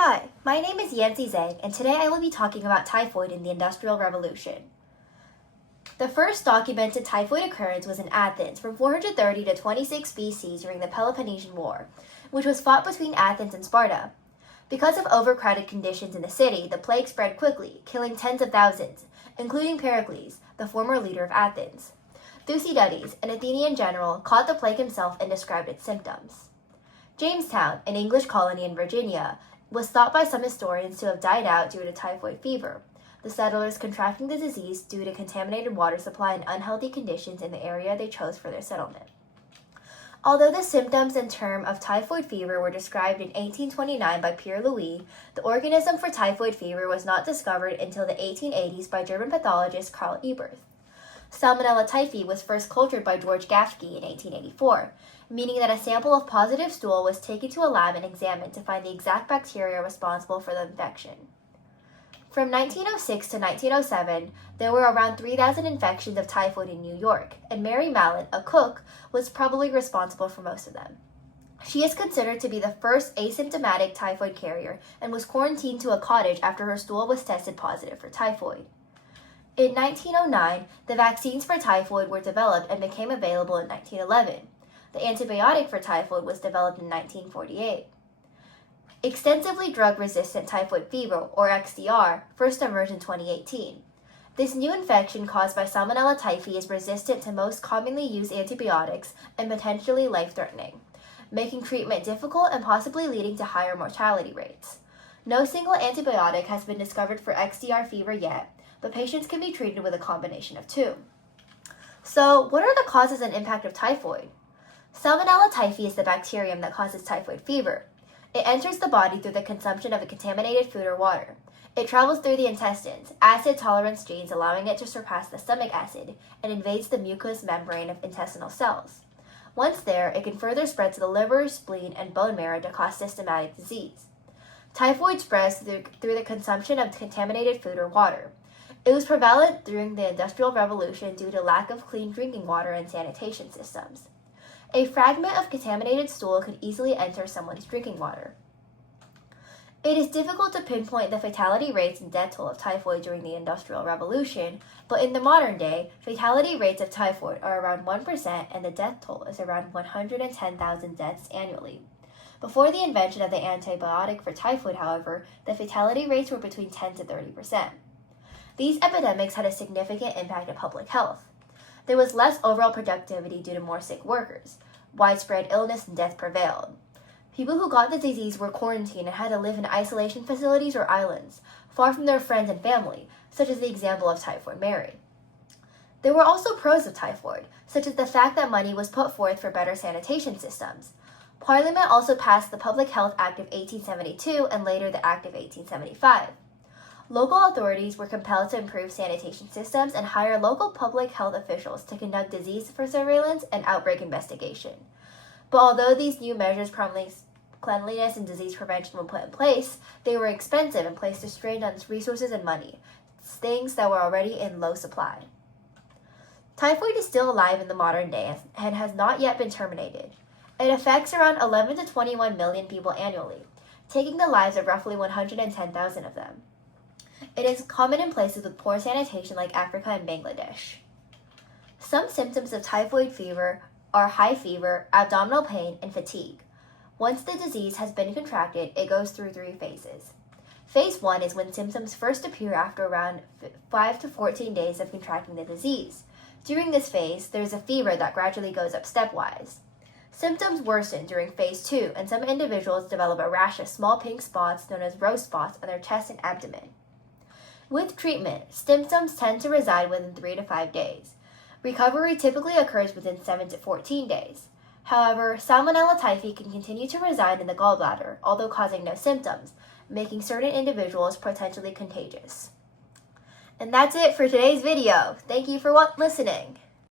Hi, my name is Zhang, and today I will be talking about typhoid in the Industrial Revolution. The first documented typhoid occurrence was in Athens from 430 to 26 BC during the Peloponnesian War, which was fought between Athens and Sparta. Because of overcrowded conditions in the city, the plague spread quickly, killing tens of thousands, including Pericles, the former leader of Athens. Thucydides, an Athenian general, caught the plague himself and described its symptoms. Jamestown, an English colony in Virginia, was thought by some historians to have died out due to typhoid fever, the settlers contracting the disease due to contaminated water supply and unhealthy conditions in the area they chose for their settlement. Although the symptoms and term of typhoid fever were described in 1829 by Pierre Louis, the organism for typhoid fever was not discovered until the 1880s by German pathologist Karl Ebert. Salmonella typhi was first cultured by George Gaffke in 1884, meaning that a sample of positive stool was taken to a lab and examined to find the exact bacteria responsible for the infection. From 1906 to 1907, there were around 3,000 infections of typhoid in New York, and Mary Mallon, a cook, was probably responsible for most of them. She is considered to be the first asymptomatic typhoid carrier and was quarantined to a cottage after her stool was tested positive for typhoid. In 1909, the vaccines for typhoid were developed and became available in 1911. The antibiotic for typhoid was developed in 1948. Extensively drug-resistant typhoid fever, or XDR, first emerged in 2018. This new infection caused by Salmonella typhi is resistant to most commonly used antibiotics and potentially life-threatening, making treatment difficult and possibly leading to higher mortality rates. No single antibiotic has been discovered for XDR fever yet, but patients can be treated with a combination of two. So, what are the causes and impact of typhoid? Salmonella typhi is the bacterium that causes typhoid fever. It enters the body through the consumption of a contaminated food or water. It travels through the intestines, acid tolerance genes allowing it to surpass the stomach acid, and invades the mucous membrane of intestinal cells. Once there, it can further spread to the liver, spleen, and bone marrow to cause systematic disease. Typhoid spreads through the consumption of contaminated food or water. It was prevalent during the Industrial Revolution due to lack of clean drinking water and sanitation systems. A fragment of contaminated stool could easily enter someone's drinking water. It is difficult to pinpoint the fatality rates and death toll of typhoid during the Industrial Revolution, but in the modern day, fatality rates of typhoid are around 1% and the death toll is around 110,000 deaths annually. Before the invention of the antibiotic for typhoid, however, the fatality rates were between 10 to 30%. These epidemics had a significant impact on public health. There was less overall productivity due to more sick workers. Widespread illness and death prevailed. People who got the disease were quarantined and had to live in isolation facilities or islands, far from their friends and family, such as the example of Typhoid Mary. There were also pros of typhoid, such as the fact that money was put forth for better sanitation systems. Parliament also passed the Public Health Act of 1872 and later the Act of 1875. Local authorities were compelled to improve sanitation systems and hire local public health officials to conduct disease surveillance and outbreak investigation. But although these new measures promised cleanliness and disease prevention were put in place, they were expensive and placed a strain on resources and money, things that were already in low supply. Typhoid is still alive in the modern day and has not yet been terminated. It affects around 11 to 21 million people annually, taking the lives of roughly 110,000 of them. It is common in places with poor sanitation like Africa and Bangladesh. Some symptoms of typhoid fever are high fever, abdominal pain, and fatigue. Once the disease has been contracted, it goes through 3 phases. Phase 1 is when symptoms first appear after around 5 to 14 days of contracting the disease. During this phase, there is a fever that gradually goes up stepwise. Symptoms worsen during phase 2, and some individuals develop a rash of small pink spots known as rose spots on their chest and abdomen. With treatment, symptoms tend to reside within 3 to 5 days. Recovery typically occurs within 7 to 14 days. However, Salmonella typhi can continue to reside in the gallbladder, although causing no symptoms, making certain individuals potentially contagious. And that's it for today's video. Thank you for listening.